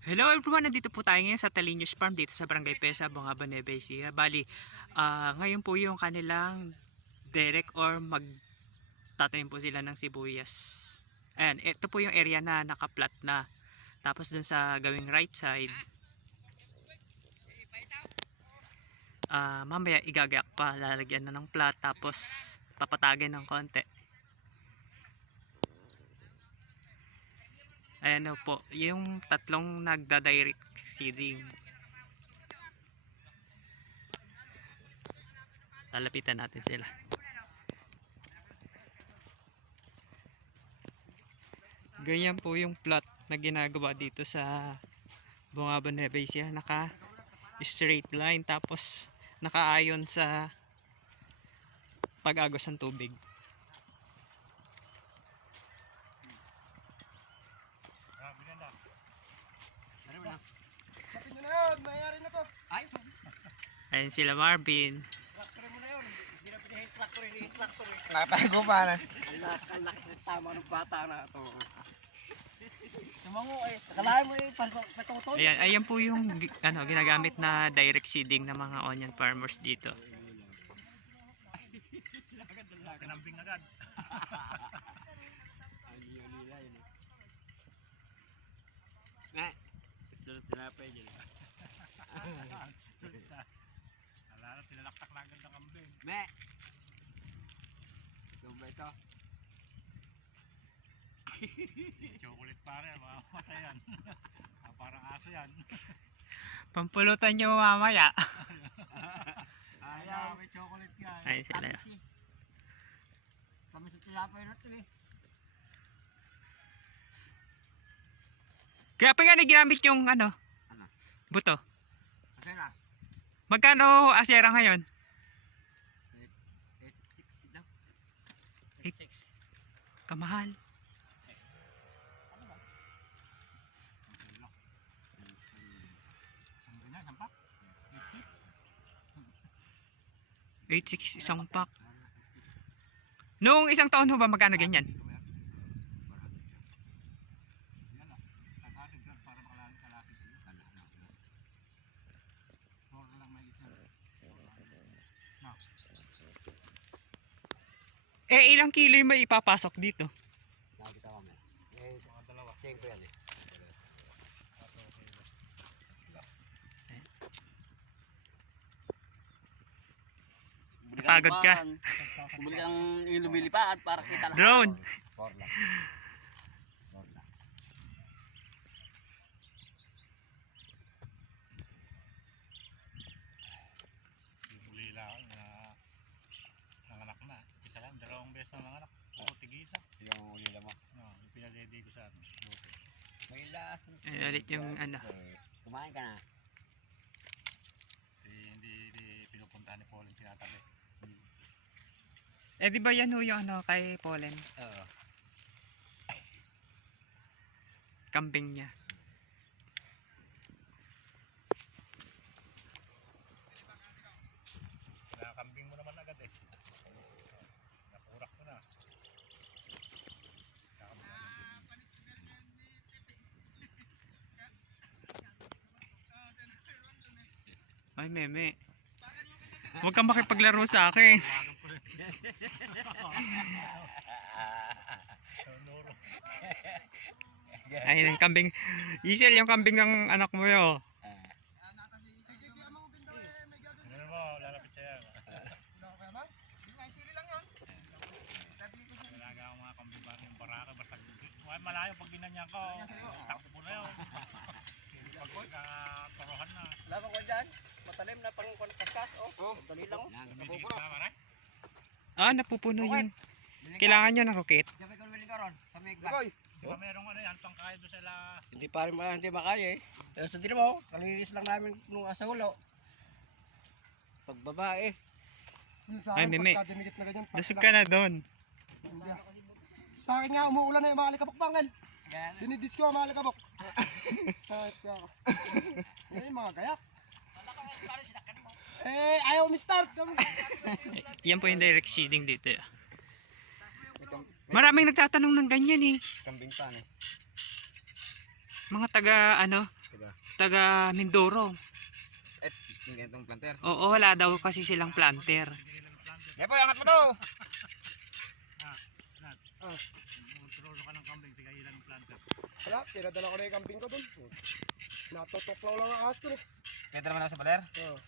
Hello everyone, nandito po tayo ngayon sa Talinos Farm dito sa Barangay Pesa, Bungaba, Nueva Ecija. Bali, ngayon po yung kanilang direct or magtatanim po sila ng sibuyas. Ayan, ito po yung area na naka-plat na. Tapos dun sa gawing right side, mamaya igagayak pa, lalagyan na ng plat, tapos papatagin ng konti. Ayan po, yung tatlong nagda-direct seeding. Lalapitan natin sila. Ganyan po yung plot na ginagawa dito sa Bungaba, Nueva Ecija. Naka straight line, tapos nakaayon sa pag-agos ng tubig. Ayun sila Marvin. Natago pa na. Ang laki sa tama ng bata na ito. Sumango eh. Nakalahin mo eh. Patutoy. Ayan po yung ginagamit na direct seeding ng mga onion farmers dito. Kinambing agad. Ito tinapay dyan. Alala, tinalaktak na agad ng kambing. Me! Ito ba ito? Chocolate pare, mamamatay yan. Parang aso yan. Pampulutan nyo mamaya. Ayaw, may chocolate yan. Ayun sila. Kami sa tinapay na ito eh. Kaya pa nga ginamit yung buto. Kasi na. Magkano asyera ngayon? 860 daw. 8. Kamahal. Isang ganyan, sampak. 8.6 isang pack. Noong isang taon ho ba magkano ganyan? Yan lang. Tag-aling lang para makalaki sila. Mura lang may ito. No. Ilang kilo yung may ipapasok dito? Nakita kami. Eh, Mga dalawa. 5 yan eh. Pagod ka. Bumili kang lumilipad para kita lahat. Drone. 4 lang. 4 lang. Ulila ako na nanganak na. Isa lang, dalawang beses na nanganak. Puro tigisa. Yung ulila mo. No, yung pinadede ko sa atin. May lason. Ulit yung Kumain ka na. Hindi pinupuntahan ni Pauline tinatabi. Di ba yan ho yung kay Pollen? Oo. Kambing niya. Nakakambing mo naman agad eh. Napurak mo na. Ay, meme. Huwag kang makipaglaro sa akin. Ay, yung kambing. Isel, yung kambing ng anak mo yun. Ano mo, lalapit siya yan. Talaga ang mga kambing ba yung baraka. Basta malayo pag binanyan ko. Takbo na yun. Pagkakaturohan na. Lama ko dyan. Matalim na pang kaskas. Oh, dali lang. Tumitigil na maray. Napupuno yun. Kailangan nyo ng rokit. Sabi ko lumili ka ron. Sa Megba. Di ba merong yan, pang kaya doon sila. Hindi pa rin hindi makaya eh. Sa tino mo, kalinis lang namin nung asa hulo. Pagbabae. Ay, meme. Dasog ka na doon. Sa akin nga umuulan na yung mga alikabok banggal. Dinidis ko ang mga alikabok. Sakit ka ako. Yung mga gayak. Ayaw mi-start. Yan po yung direct seeding dito. Maraming nagtatanong ng ganyan eh. Kambing pan eh. Mga taga Taga Mindoro. Yung ganitong planter. Oo, wala daw kasi silang planter. Depo, angat mo to! Kontrolo ka ng kambing, tiga ilan ng planter. Wala, pinadala ko na yung camping ko dun. Natutok lang ang ahas dun. Kaya naman ako sa baler. Oh.